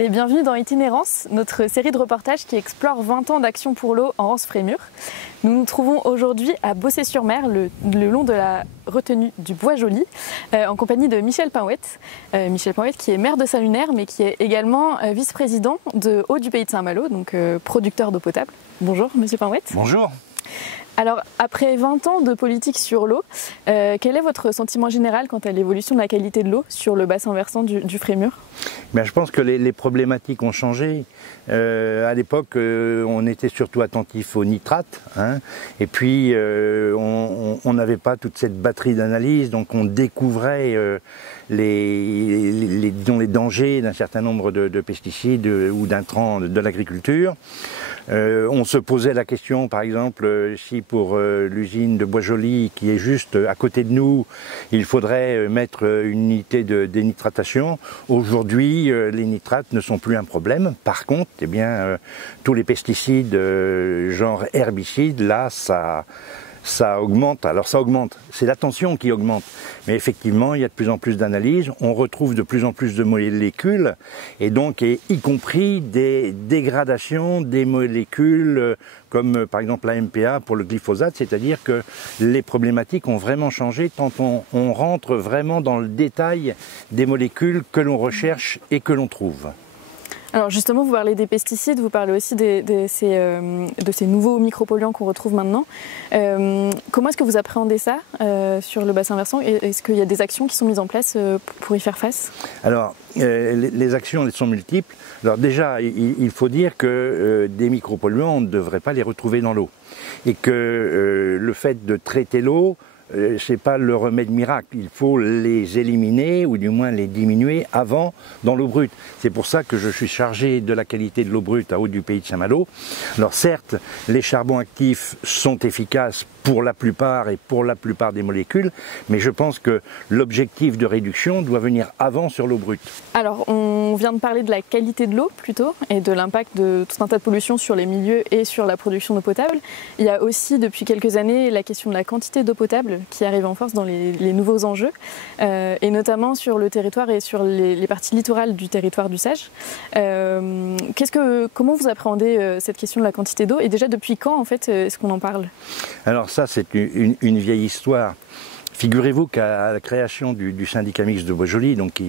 et bienvenue dans Itinérance, notre série de reportages qui explore 20 ans d'action pour l'eau en Rance-Frémur. Nous nous trouvons aujourd'hui à Bossé-sur-Mer, le long de la retenue du Bois-Joli, en compagnie de Michel Pinhouette. Michel Pinhouette qui est maire de Saint-Lunaire, mais qui est également vice-président de Eau du Pays de Saint-Malo, donc producteur d'eau potable. Bonjour Monsieur Pinhouette. Bonjour. Alors, après 20 ans de politique sur l'eau, quel est votre sentiment général quant à l'évolution de la qualité de l'eau sur le bassin versant du Frémur ? Je pense que les problématiques ont changé. À l'époque, on était surtout attentif aux nitrates, et puis on n'avait pas toute cette batterie d'analyse, donc on découvrait les dangers d'un certain nombre de pesticides ou d'intrants de l'agriculture. On se posait la question, par exemple, si pour l'usine de Bois-Joli, qui est juste à côté de nous, il faudrait mettre une unité de dénitratation. Aujourd'hui, les nitrates ne sont plus un problème. Par contre, tous les pesticides genre herbicides, là, ça augmente. Alors ça augmente, c'est la tension qui augmente. Mais effectivement, il y a de plus en plus d'analyses, on retrouve de plus en plus de molécules, et donc y compris des dégradations des molécules, comme par exemple la MPA pour le glyphosate, c'est-à-dire que les problématiques ont vraiment changé tant on rentre vraiment dans le détail des molécules que l'on recherche et que l'on trouve. Alors justement, vous parlez des pesticides, vous parlez aussi de ces nouveaux micropolluants qu'on retrouve maintenant. Comment est-ce que vous appréhendez ça sur le bassin versant? Est-ce qu'il y a des actions qui sont mises en place pour y faire face? Alors, les actions elles sont multiples. Alors déjà, il faut dire que des micropolluants, on ne devrait pas les retrouver dans l'eau. Et que le fait de traiter l'eau, c'est pas le remède miracle, il faut les éliminer ou du moins les diminuer avant dans l'eau brute. C'est pour ça que je suis chargé de la qualité de l'eau brute à Eau du Pays de Saint-Malo. Alors certes, les charbons actifs sont efficaces pour la plupart et pour la plupart des molécules, mais je pense que l'objectif de réduction doit venir avant sur l'eau brute. Alors on vient de parler de la qualité de l'eau plutôt et de l'impact de tout un tas de pollutions sur les milieux et sur la production d'eau potable. Il y a aussi depuis quelques années la question de la quantité d'eau potable qui arrive en force dans les nouveaux enjeux, et notamment sur le territoire et sur les parties littorales du territoire du Sage. Comment vous appréhendez cette question de la quantité d'eau, et déjà depuis quand en fait est-ce qu'on en parle? Alors ça c'est une vieille histoire. Figurez-vous qu'à la création du syndicat mixte de Bois-Joli, donc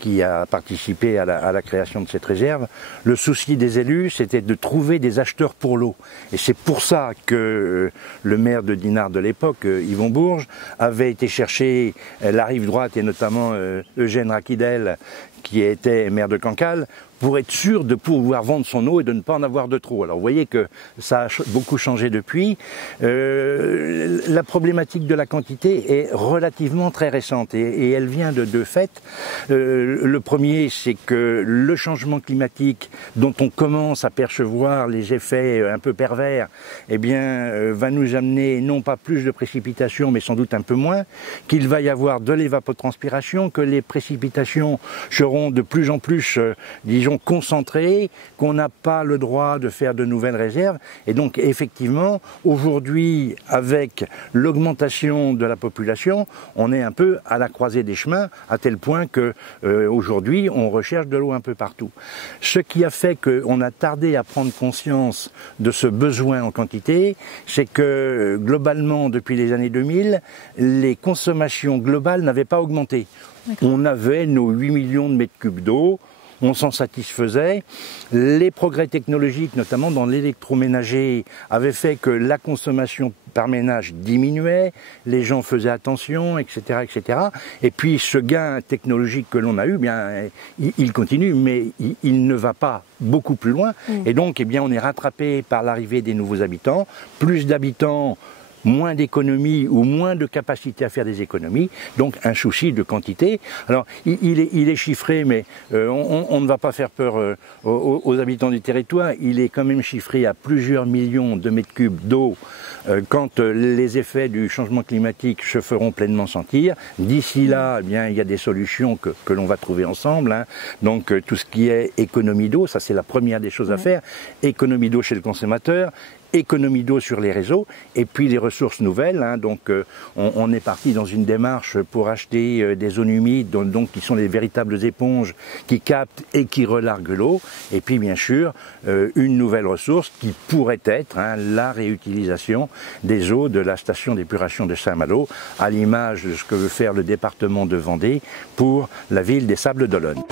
qui a participé à la création de cette réserve, le souci des élus, c'était de trouver des acheteurs pour l'eau. Et c'est pour ça que le maire de Dinard de l'époque, Yvon Bourges, avait été chercher la rive droite et notamment Eugène Raquidel, qui était maire de Cancale, pour être sûr de pouvoir vendre son eau et de ne pas en avoir de trop. Alors vous voyez que ça a beaucoup changé depuis. La problématique de la quantité est relativement très récente et elle vient de deux faits. Le premier, c'est que le changement climatique dont on commence à percevoir les effets un peu pervers, va nous amener non pas plus de précipitations, mais sans doute un peu moins, qu'il va y avoir de l'évapotranspiration, que les précipitations seront de plus en plus, disons, concentrées, qu'on n'a pas le droit de faire de nouvelles réserves. Et donc, effectivement, aujourd'hui, avec l'augmentation de la population, on est un peu à la croisée des chemins, à tel point que aujourd'hui, on recherche de l'eau un peu partout. Ce qui a fait qu'on a tardé à prendre conscience de ce besoin en quantité, c'est que globalement, depuis les années 2000, les consommations globales n'avaient pas augmenté. On avait nos 8 millions de mètres cubes d'eau, on s'en satisfaisait. Les progrès technologiques, notamment dans l'électroménager, avaient fait que la consommation par ménage diminuait, les gens faisaient attention, etc., etc. Et puis ce gain technologique que l'on a eu, il continue, mais il ne va pas beaucoup plus loin. Et donc, on est rattrapé par l'arrivée des nouveaux habitants. Plus d'habitants, moins d'économies ou moins de capacité à faire des économies, donc un souci de quantité. Alors il est chiffré, mais on ne va pas faire peur aux habitants du territoire. Il est quand même chiffré à plusieurs millions de mètres cubes d'eau quand les effets du changement climatique se feront pleinement sentir. D'ici là, il y a des solutions que l'on va trouver ensemble. Donc tout ce qui est économie d'eau, ça c'est la première des choses à faire. Économie d'eau chez le consommateur, économie d'eau sur les réseaux, et puis les ressources nouvelles. Donc on est parti dans une démarche pour acheter des zones humides, donc qui sont les véritables éponges qui captent et qui relarguent l'eau. Et puis bien sûr, une nouvelle ressource qui pourrait être la réutilisation des eaux de la station d'épuration de Saint-Malo, à l'image de ce que veut faire le département de Vendée pour la ville des Sables d'Olonne.